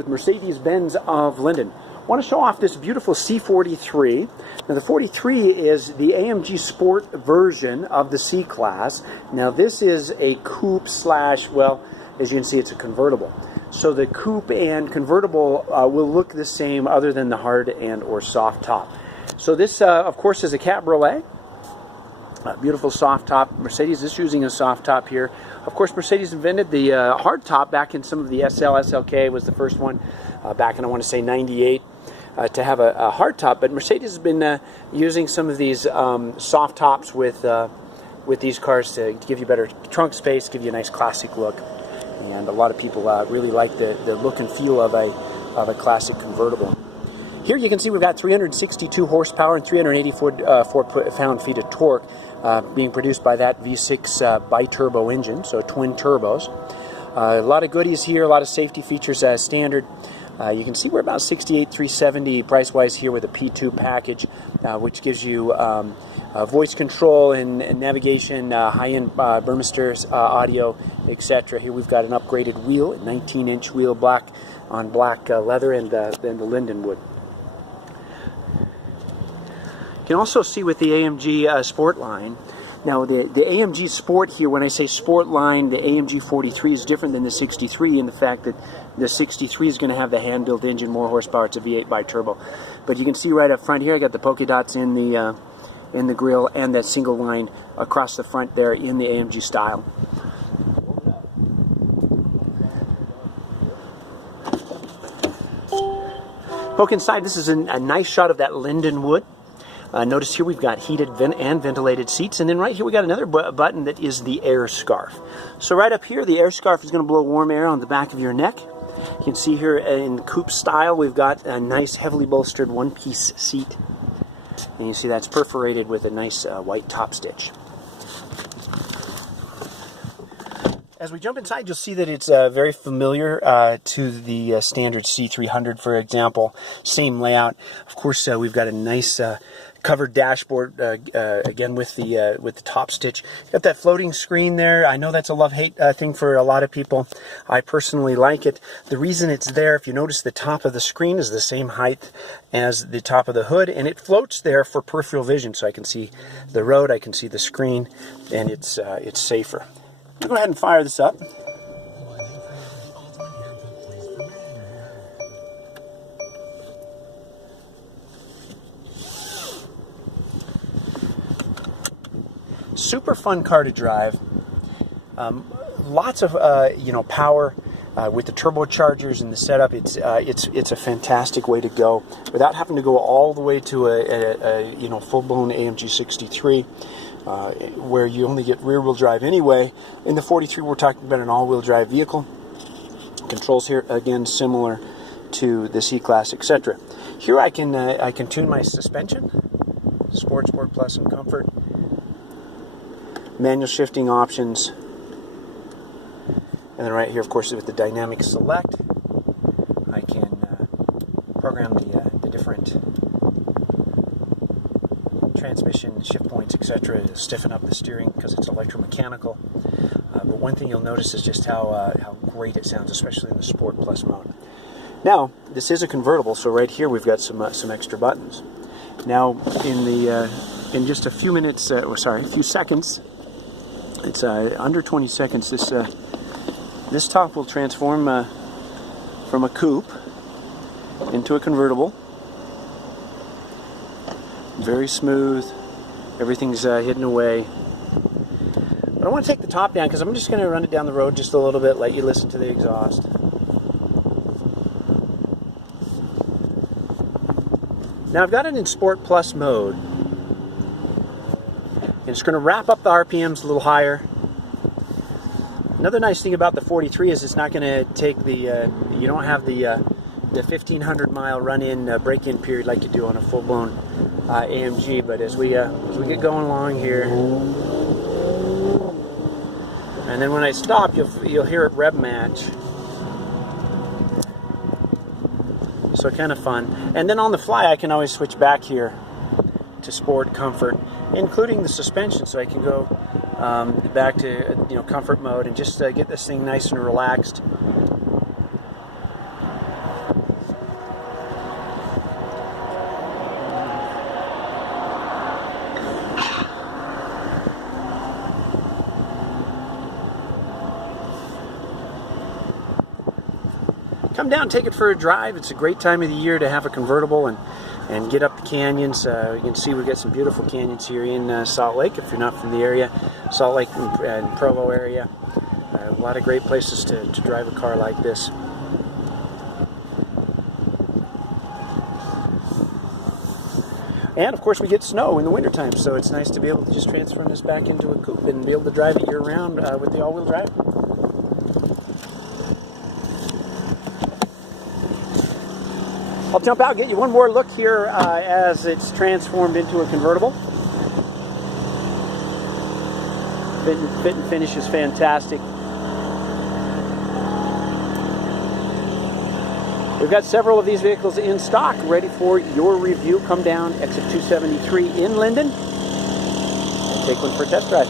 with Mercedes-Benz of Linden. I want to show off this beautiful C43. Now the 43 is the AMG Sport version of the C-Class. Now this is a coupe slash, well, as you can see, it's a convertible. So the coupe and convertible will look the same other than the hard and or soft top. So this, of course, is a cabriolet. Beautiful soft top. Mercedes is using a soft top here. Of course, Mercedes invented the hard top back in some of the SLK was the first one back in, I want to say, 98 to have a hard top. But Mercedes has been using some of these soft tops with these cars to give you better trunk space, give you a nice classic look. And a lot of people really like the look and feel of a classic convertible. Here you can see we've got 362 horsepower and 384 pound-feet of torque being produced by that V6 bi-turbo engine, so twin turbos. A lot of goodies here, a lot of safety features as standard. You can see we're about $68,370 price-wise here with a P2 package, which gives you voice control and navigation, high-end Burmester audio, etc. Here we've got an upgraded wheel, a 19-inch wheel, black on black leather, and then the Linden wood. You can also see with the AMG Sport line. Now the AMG Sport here, when I say Sport line, the AMG 43 is different than the 63 in the fact that the 63 is going to have the hand-built engine, more horsepower. It's a V8 bi-turbo. But you can see right up front here, I got the polka dots in the grille and that single line across the front there in the AMG style. Poke inside, this is a nice shot of that Linden wood. Notice here we've got heated and ventilated seats, and then right here we got another button that is the air scarf. So right up here, the air scarf is going to blow warm air on the back of your neck. You can see here in coupe style, we've got a nice heavily bolstered one-piece seat, and you see that's perforated with a nice white top stitch. As we jump inside, you'll see that it's very familiar to the standard C300, for example. Same layout. Of course, we've got a nice covered dashboard again with the top stitch. Got that floating screen there. I know that's a love-hate thing for a lot of people. I personally like it. The reason it's there, if you notice, the top of the screen is the same height as the top of the hood, and it floats there for peripheral vision, so I can see the road, I can see the screen, and it's safer. I'll go ahead and fire this up. Super fun car to drive. Lots of power with the turbochargers and the setup. It's a fantastic way to go without having to go all the way to a full-blown AMG 63. Where you only get rear-wheel drive anyway. In the 43, we're talking about an all-wheel drive vehicle. Controls here, again, similar to the C-Class, etc. Here I can tune my suspension, Sport, Plus, and Comfort. Manual shifting options. And then right here, of course, with the dynamic select, I can program the different transmission, shift points, etc. to stiffen up the steering because it's electromechanical. But one thing you'll notice is just how great it sounds, especially in the Sport Plus mode. Now, this is a convertible, so right here we've got some extra buttons. Now, in just a few minutes, a few seconds, it's under 20 seconds. This top will transform from a coupe into a convertible. Very smooth, everything's hidden away. But I want to take the top down because I'm just going to run it down the road just a little bit, let you listen to the exhaust. Now I've got it in Sport Plus mode. And it's going to wrap up the RPMs a little higher. Another nice thing about the 43 is it's not going to take you don't have the 1,500 mile run-in, break-in period like you do on a full-blown AMG. But as we get going along here, and then when I stop, you'll hear it rev match. So kind of fun. And then on the fly, I can always switch back here to Sport, Comfort, including the suspension, so I can go back to comfort mode and just get this thing nice and relaxed. come down, take it for a drive. It's a great time of the year to have a convertible and get up the canyons. You can see we've got some beautiful canyons here in Salt Lake. If you're not from the area, Salt Lake and Provo area, a lot of great places to drive a car like this. And of course we get snow in the wintertime, so it's nice to be able to just transform this back into a coupe and be able to drive it year round with the all-wheel drive. I'll jump out, get you one more look here as it's transformed into a convertible. Fit and finish is fantastic. We've got several of these vehicles in stock, ready for your review. Come down exit 273 in Linden and take one for a test drive.